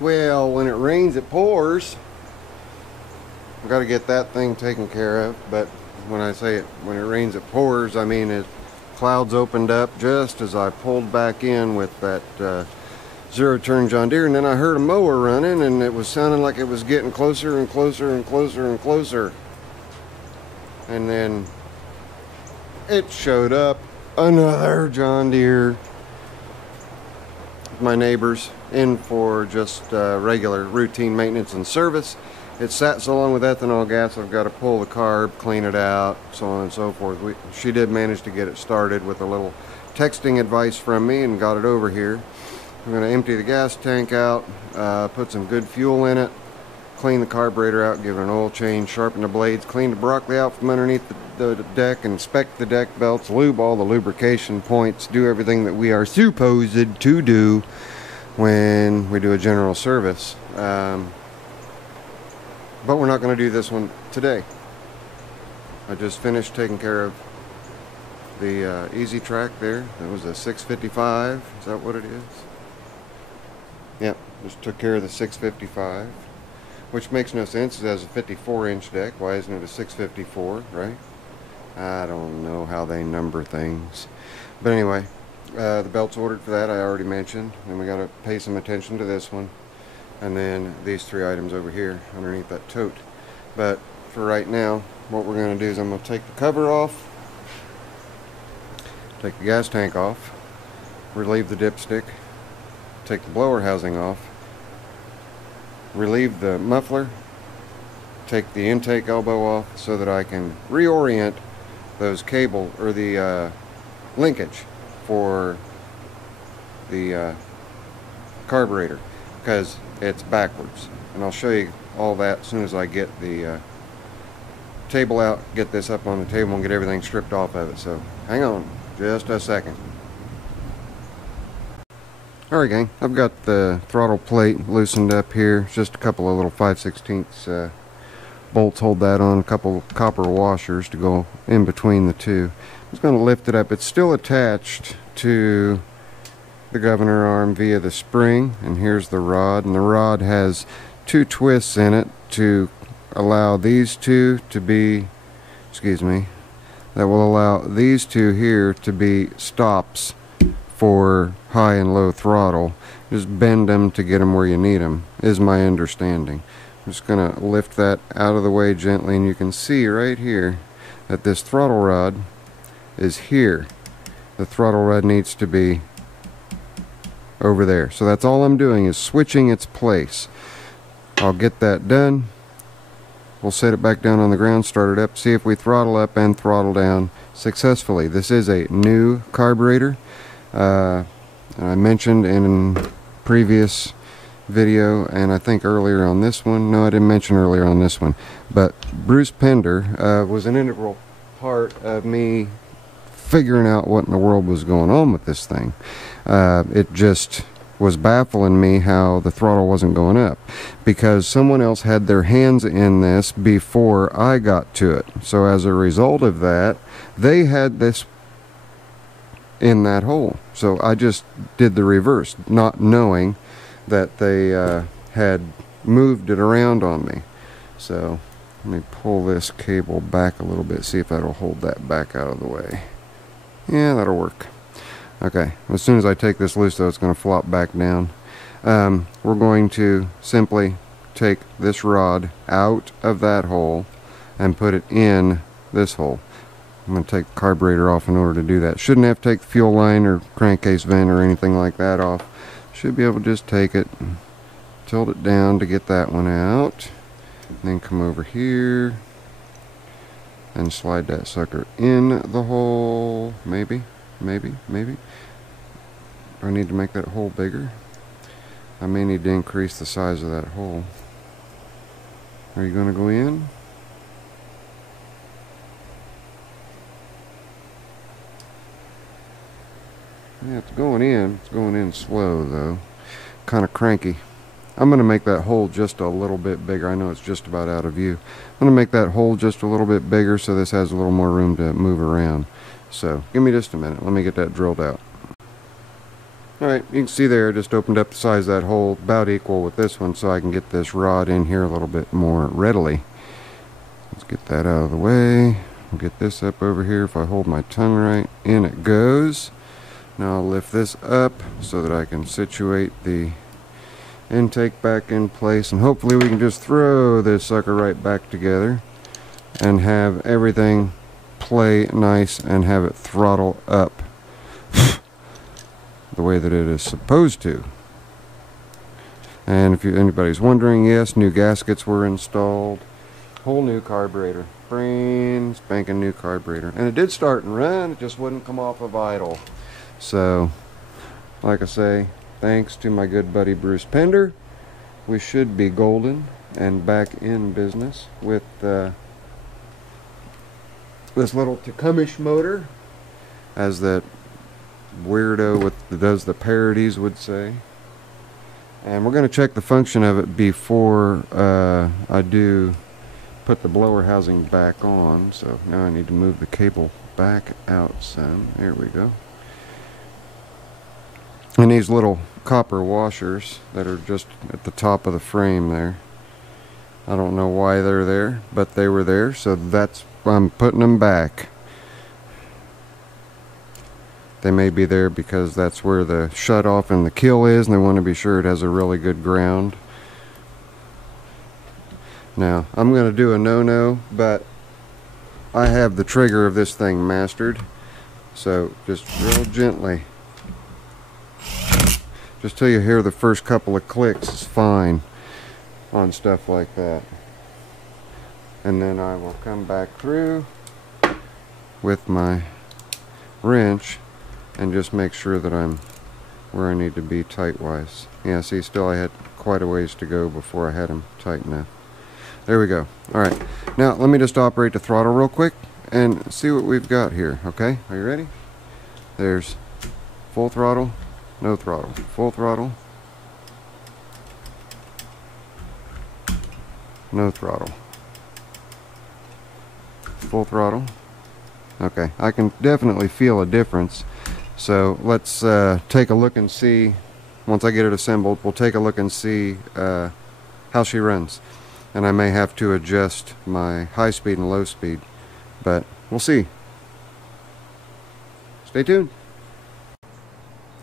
Well, when it rains, it pours. I've got to get that thing taken care of. But when I say it, when it rains, it pours, I mean it. Clouds opened up just as I pulled back in with that zero-turn John Deere, and then I heard a mower running, and it was sounding like it was getting closer and closer and closer and closer. And then it showed up, another John Deere. My neighbors in for just regular routine maintenance and service. It sat so long with ethanol gas, I've got to pull the carb, clean it out, so on and so forth. She did manage to get it started with a little texting advice from me and got it over here. I'm going to empty the gas tank out, put some good fuel in it, clean the carburetor out, give it an oil change, sharpen the blades, clean the broccoli out from underneath the deck, inspect the deck belts, lube all the lubrication points, do everything that we are supposed to do when we do a general service. But we're not going to do this one today. I just finished taking care of the Easy Track there. That was a 655. Is that what it is? Yep, just took care of the 655, which makes no sense. It has a 54-inch deck. Why isn't it a 654, right? I don't know how they number things. But anyway, the belt's ordered for that, I already mentioned. And we got to pay some attention to this one. And then these three items over here underneath that tote. But for right now, what we're going to do is I'm going to take the cover off, take the gas tank off, relieve the dipstick, take the blower housing off, relieve the muffler, take the intake elbow off so that I can reorient those cable or the linkage for the carburetor, because it's backwards. And I'll show you all that as soon as I get the table out, get this up on the table and get everything stripped off of it. So hang on just a second. Alright gang, I've got the throttle plate loosened up here. Just a couple of little 5/16 bolts hold that on, a couple copper washers to go in between the two. I'm just going to lift it up. It's still attached to the governor arm via the spring, and here's the rod, and the rod has two twists in it to allow these two to be, that will allow these two here to be stops for high and low throttle. Just bend them to get them where you need them, is my understanding. I'm just going to lift that out of the way gently, and you can see right here that this throttle rod is here. The throttle rod needs to be over there. So that's all I'm doing, is switching its place. I'll get that done. We'll set it back down on the ground, start it up, see if we throttle up and throttle down successfully. This is a new carburetor. I mentioned in a previous video, and I think earlier on this one, no, I didn't mention earlier on this one, but Bruce Pender was an integral part of me figuring out what in the world was going on with this thing. It just was baffling me how the throttle wasn't going up, because someone else had their hands in this before I got to it. So as a result of that, they had this in that hole. So I just did the reverse, not knowing that they had moved it around on me. So let me pull this cable back a little bit, see if that'll hold that back out of the way. Yeah, that'll work. Okay, as soon as I take this loose though, it's going to flop back down. We're going to simply take this rod out of that hole and put it in this hole. I'm going to take the carburetor off in order to do that. Shouldn't have to take the fuel line or crankcase vent or anything like that off. Should be able to just take it, tilt it down to get that one out, and then come over here and slide that sucker in the hole. Maybe. Do I need to make that hole bigger? I may need to increase the size of that hole. Are you going to go in? Yeah, it's going in. It's going in slow though. Kind of cranky. I'm going to make that hole just a little bit bigger. I know it's just about out of view. I'm going to make that hole just a little bit bigger so this has a little more room to move around. So give me just a minute. Let me get that drilled out. Alright, you can see there I just opened up the size of that hole about equal with this one so I can get this rod in here a little bit more readily. Let's get that out of the way. I'll get this up over here. If I hold my tongue right, in it goes. Now I'll lift this up so that I can situate the intake back in place, and hopefully we can just throw this sucker right back together and have everything play nice and have it throttle up the way that it is supposed to. And if anybody's wondering, yes, new gaskets were installed, whole new carburetor, brand spanking new carburetor, and it did start and run, it just wouldn't come off of idle. So like I say, thanks to my good buddy Bruce Pender, we should be golden and back in business with this little Tcumseh motor, as that weirdo that does the parodies would say. And we're going to check the function of it before I do put the blower housing back on. So now I need to move the cable back out some. There we go. And these little copper washers that are just at the top of the frame there, I don't know why they're there, but they were there, so that's why I'm putting them back. They may be there because that's where the shutoff and the kill is, and they want to be sure it has a really good ground. Now, I'm going to do a no-no, but I have the trigger of this thing mastered, so just real gently. Just till you hear the first couple of clicks is fine on stuff like that. And then I will come back through with my wrench and just make sure that I'm where I need to be tight-wise. Yeah, see, still I had quite a ways to go before I had them tight enough. There we go. Alright, now let me just operate the throttle real quick and see what we've got here, okay? Are you ready? There's full throttle, no throttle, full throttle, no throttle, full throttle. Okay, I can definitely feel a difference. So let's take a look and see. Once I get it assembled, we'll take a look and see how she runs. And I may have to adjust my high speed and low speed, but we'll see. Stay tuned.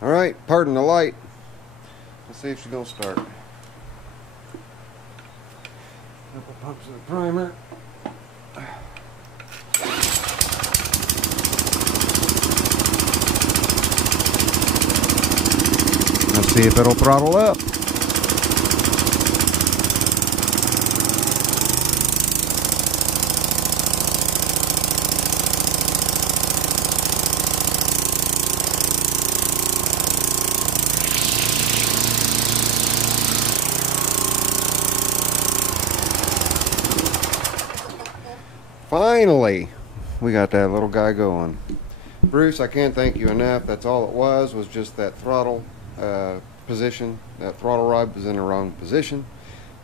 Alright, pardon the light. Let's see if she don't start. Couple pumps of the primer. Let's see if it'll throttle up. Finally, we got that little guy going. Bruce, I can't thank you enough. That's all it was just that throttle position. That throttle rod was in the wrong position.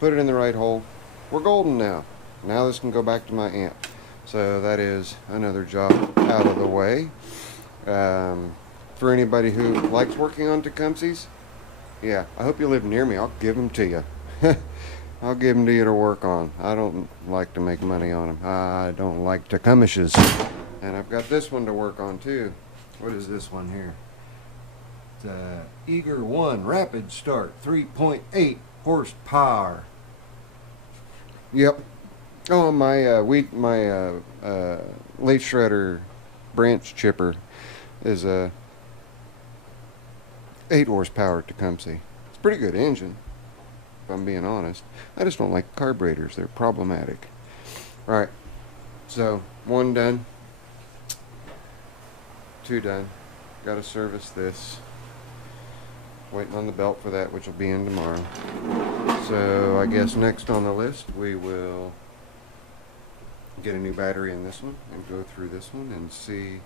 Put it in the right hole. We're golden now. Now this can go back to my amp. So that is another job out of the way. For anybody who likes working on Tecumsehs, yeah, I hope you live near me. I'll give them to you. I'll give them to you to work on. I don't like to make money on them. I don't like Tecumsehs. And I've got this one to work on too. What is this one here? It's Eager 1 Rapid Start 3.8 horsepower. Yep. Oh, my leaf shredder branch chipper is a 8 horsepower Tecumseh. It's a pretty good engine, if I'm being honest. I just don't like carburetors. They're problematic. Alright, so 1 done, 2 done. Got to service this. Waiting on the belt for that, which will be in tomorrow. So I guess next on the list we will get a new battery in this one and go through this one and see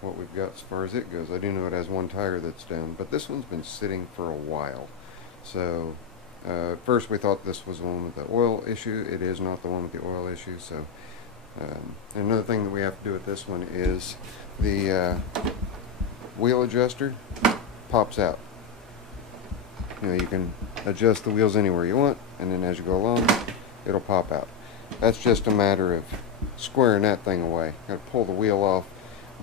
what we've got as far as it goes. I do know it has 1 tire that's down, but this one's been sitting for a while. So at first we thought this was the one with the oil issue. It is not the one with the oil issue. So another thing that we have to do with this one is the wheel adjuster pops out. You know, you can adjust the wheels anywhere you want, and then as you go along, it'll pop out. That's just a matter of squaring that thing away. Got to pull the wheel off,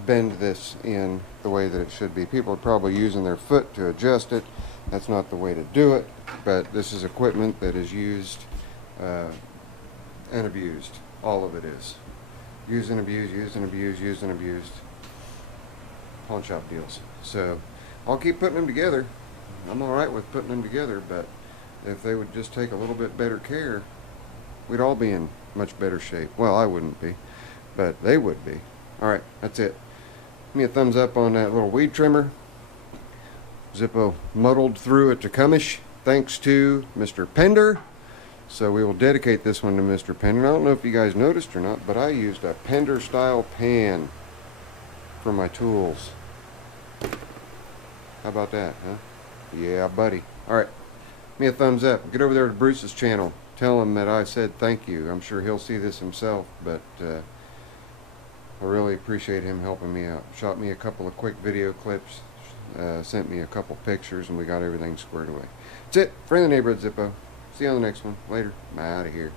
bend this in the way that it should be. People are probably using their foot to adjust it. That's not the way to do it, but this is equipment that is used and abused. All of it is. Used and abused, used and abused, used and abused. Pawn shop deals. So I'll keep putting them together. I'm alright with putting them together, but if they would just take a little bit better care, we'd all be in much better shape. Well, I wouldn't be, but they would be. Alright, that's it. Give me a thumbs up on that little weed trimmer. Zippo muddled through at Tcumseh, thanks to Mr. Pender. So we will dedicate this one to Mr. Pender. I don't know if you guys noticed or not, but I used a Pender style pan for my tools. How about that, huh? Yeah, buddy. Alright, give me a thumbs up. Get over there to Bruce's channel. Tell him that I said thank you. I'm sure he'll see this himself, but I really appreciate him helping me out. Shot me a couple of quick video clips, sent me a couple pictures, and we got everything squared away. That's it. Friend of the neighborhood, Zippo. See you on the next one. Later. I'm out of here.